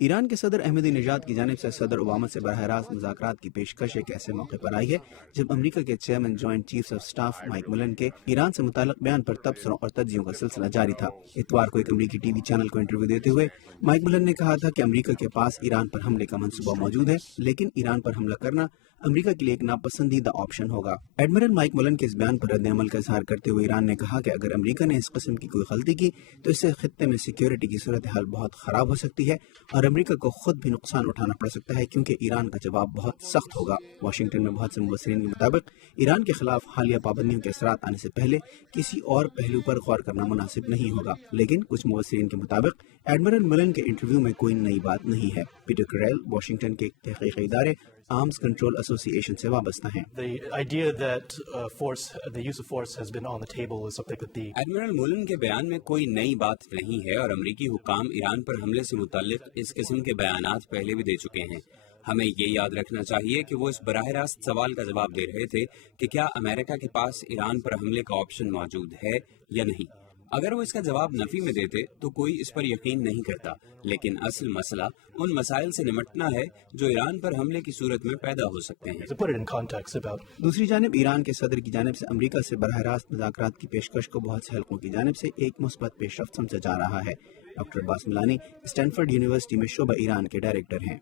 ایران کے صدر احمدی نژاد کی جانب سے صدر اوباما سے براہ راست مذاکرات کی پیشکش ایک ایسے موقع پر آئی ہے جب امریکہ کے chairman joint chiefs of staff mic ملن کے ایران سے متعلق بیان پر تبصروں اور تجزیوں کا سلسلہ جاری تھا۔ اتوار کو ایک امریکی ٹی وی چینل کو انٹرویو دیتے ہوئے مائک ملن نے کہا تھا کہ امریکہ کے پاس ایران پر حملے کا منصوبہ موجود ہے، لیکن ایران پر حملہ کرنا امریکہ کے لیے ایک ناپسندیدہ آپشن ہوگا۔ ایڈمرل مائک ملن کے اس بیان پر رد عمل کا اظہار کرتے ہوئے ایران نے کہا کہ اگر امریکہ نے اس قسم کی کوئی غلطی کی تو اس سے خطے میں سیکیورٹی کی صورتحال بہت خراب ہو سکتی ہے اور امریکہ کو خود بھی نقصان اٹھانا پڑ سکتا ہے، کیونکہ ایران کا جواب بہت سخت ہوگا۔ واشنگٹن میں بہت سے مبصرین کے مطابق ایران کے خلاف حالیہ پابندیوں کے اثرات آنے سے پہلے کسی اور پہلو پر غور کرنا مناسب نہیں ہوگا، لیکن کچھ مبصرین کے مطابق ایڈمرل ملن کے انٹرویو میں کوئی نئی بات نہیں ہے۔ پیٹر کریل واشنگٹن کے تحقیقی ادارے آرمز کنٹرول ایسوسی ایشن سے وابستہ ہیں۔ ایڈمرل مولن کے بیان میں کوئی نئی بات نہیں ہے اور امریکی حکام ایران پر حملے سے متعلق اس قسم کے بیانات پہلے بھی دے چکے ہیں۔ ہمیں یہ یاد رکھنا چاہیے کہ وہ اس براہ راست سوال کا جواب دے رہے تھے کہ کیا امریکہ کے پاس ایران پر حملے کا آپشن موجود ہے یا نہیں۔ اگر وہ اس کا جواب نفی میں دیتے تو کوئی اس پر یقین نہیں کرتا، لیکن اصل مسئلہ ان مسائل سے نمٹنا ہے جو ایران پر حملے کی صورت میں پیدا ہو سکتے ہیں۔ دوسری جانب ایران کے صدر کی جانب سے امریکہ سے براہ راست مذاکرات کی پیشکش کو بہت سے حلقوں کی جانب سے ایک مثبت پیش رفت سمجھا جا رہا ہے۔ ڈاکٹر عباس ملانی اسٹینفورڈ یونیورسٹی میں شعبہ ایران کے ڈائریکٹر ہیں۔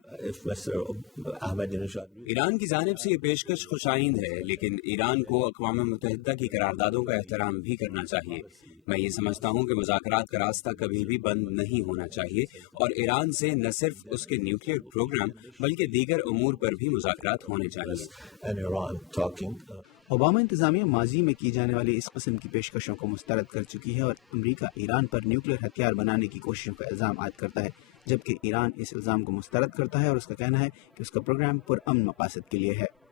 ایران کی جانب سے یہ پیشکش خوش آئند ہے، لیکن ایران کو اقوام متحدہ کی قراردادوں کا احترام بھی کرنا چاہیے۔ میں یہ سمجھتا ہوں کہ مذاکرات کا راستہ کبھی بھی بند نہیں ہونا چاہیے اور ایران سے نہ صرف اس کے نیوکلیئر پروگرام بلکہ دیگر امور پر بھی مذاکرات ہونے چاہیے۔ اوباما انتظامیہ ماضی میں کی جانے والی اس قسم کی پیشکشوں کو مسترد کر چکی ہے اور امریکہ ایران پر نیوکلیئر ہتھیار بنانے کی کوششوں کا الزام عائد کرتا ہے، جبکہ ایران اس الزام کو مسترد کرتا ہے اور اس کا کہنا ہے کہ اس کا پروگرام پرامن مقاصد کے لیے ہے۔